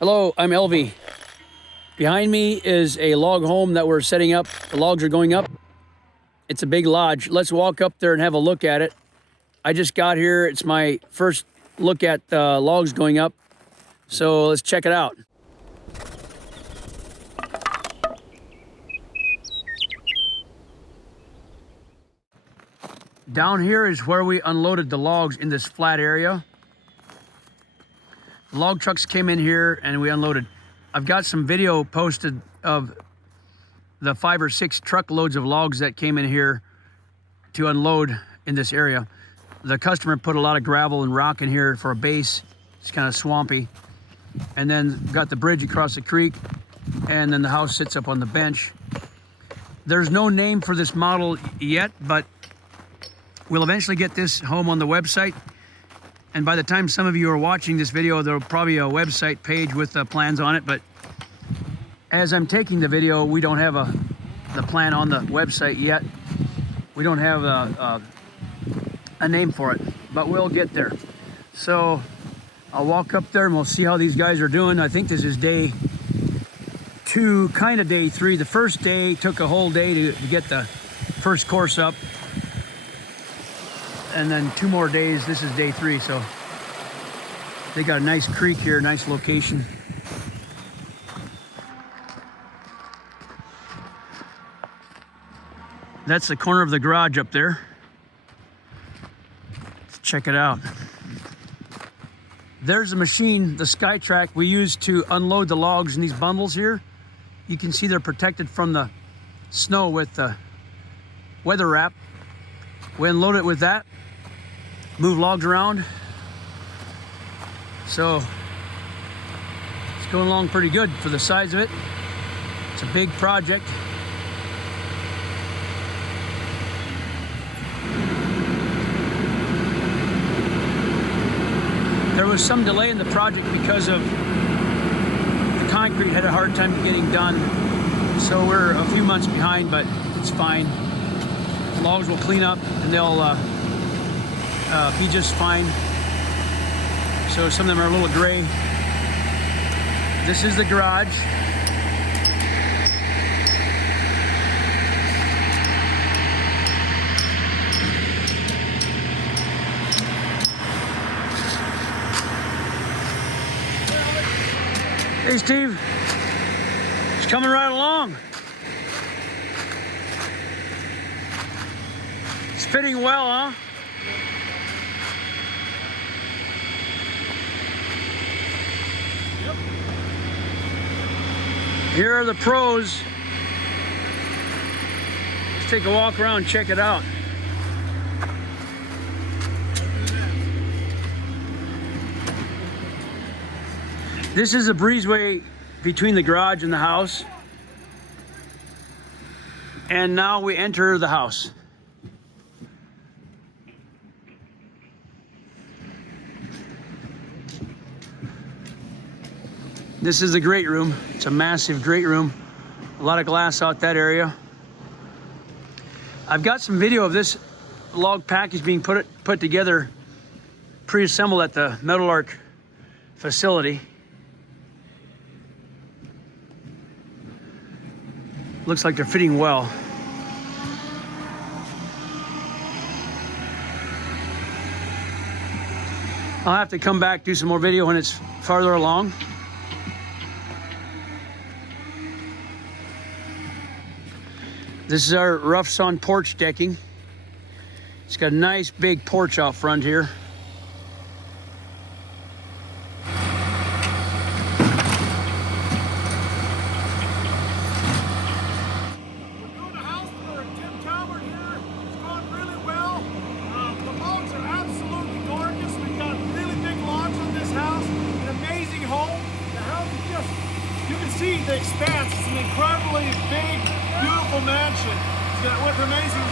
Hello, I'm Elvie. Behind me is a log home that we're setting up. The logs are going up. It's a big lodge. Let's walk up there and have a look at it. I just got here. It's my first look at logs going up. So let's check it out. Down here is where we unloaded the logs in this flat area. The log trucks came in here and we unloaded. I've got some video posted of the 5 or 6 truckloads of logs that came in here to unload in this area. The customer put a lot of gravel and rock in here for a base. It's kind of swampy. And then got the bridge across the creek, and then the house sits up on the bench. There's no name for this model yet, but we'll eventually get this home on the website. And by the time some of you are watching this video, there'll probably be a website page with plans on it. But as I'm taking the video, we don't have the plan on the website yet. We don't have a name for it, but we'll get there. So I'll walk up there and we'll see how these guys are doing. I think this is day 2, kind of day 3. The first day took a whole day to get the first course up. And then 2 more days. This is day 3. So they got a nice creek here, nice location. That's the corner of the garage up there. Let's check it out. There's a machine, the SkyTrack, we use to unload the logs in these bundles here. You can see they're protected from the snow with the weather wrap. We unload it with that, move logs around. So it's going along pretty good for the size of it. It's a big project. There was some delay in the project because of the concrete had a hard time getting done. So we're a few months behind, but it's fine. The logs will clean up and they'll be just fine. So some of them are a little gray. This is the garage. Hey Steve, it's coming right along. It's fitting well, huh? Yep. Here are the pros. Let's take a walk around and check it out. This is a breezeway between the garage and the house. And now we enter the house. This is the great room. It's a massive great room. A lot of glass out that area. I've got some video of this log package being put together, pre-assembled at the Meadowlark facility. Looks like they're fitting well. I'll have to come back, do some more video when it's farther along. This is our rough sawn porch decking. It's got a nice big porch out front here. The expanse. It's an incredibly big, beautiful mansion. It's got with amazing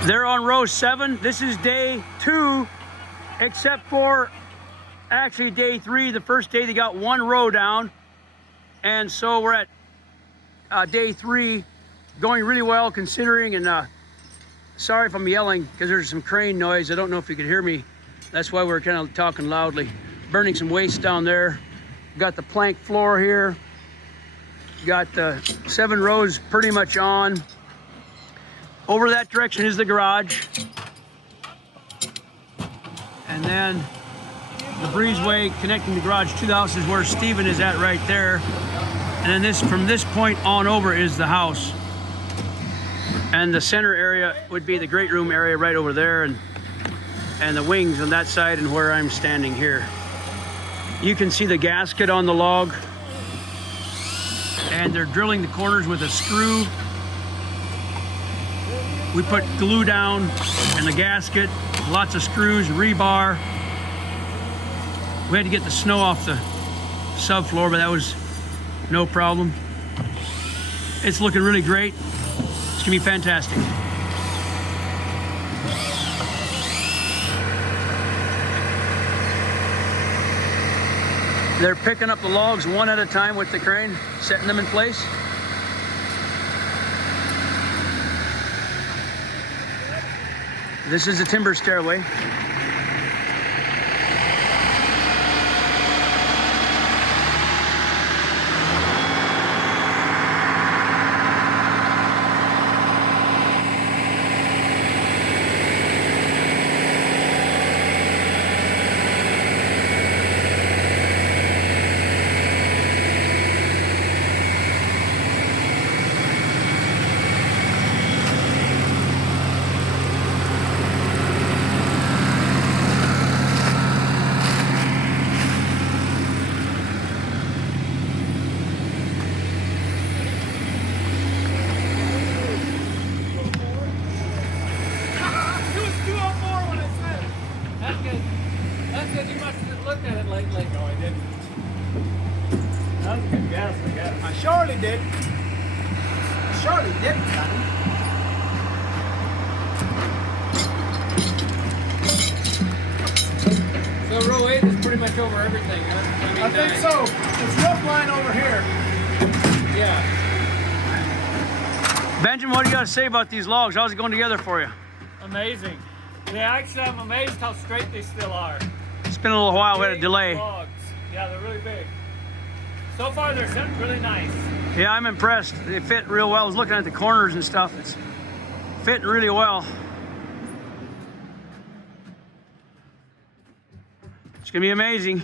views. They're on row 7. This is day 2, except for actually day 3. The first day they got 1 row down, and so we're at day 3, going really well considering. And sorry if I'm yelling because there's some crane noise. I don't know if you can hear me. That's why we're kind of talking loudly. burning some waste down there. Got the plank floor here. Got the 7 rows pretty much on. Over that direction is the garage. And then the breezeway connecting the garage to the house is where Steven is at right there. And then from this point on over is the house. And the center area would be the great room area right over there, and the wings on that side and where I'm standing here. You can see the gasket on the log, and they're drilling the corners with a screw. We put glue down and the gasket, lots of screws, rebar. We had to get the snow off the subfloor, but that was no problem. It's looking really great. It's gonna be fantastic. They're picking up the logs one at a time with the crane, setting them in place. This is the timber stairway. I surely did. Surely did, Sonny. So row 8 is pretty much over everything, huh? I think so. It's roof line over here. Yeah. Benjamin, what do you got to say about these logs? How's it going together for you? Amazing. Yeah, actually, I'm amazed how straight they still are. It's been a little while. We had a Big delay. logs. Yeah, they're really big. So far, they're sitting really nice. Yeah, I'm impressed. They fit real well. I was looking at the corners and stuff. It's fitting really well. It's gonna be amazing.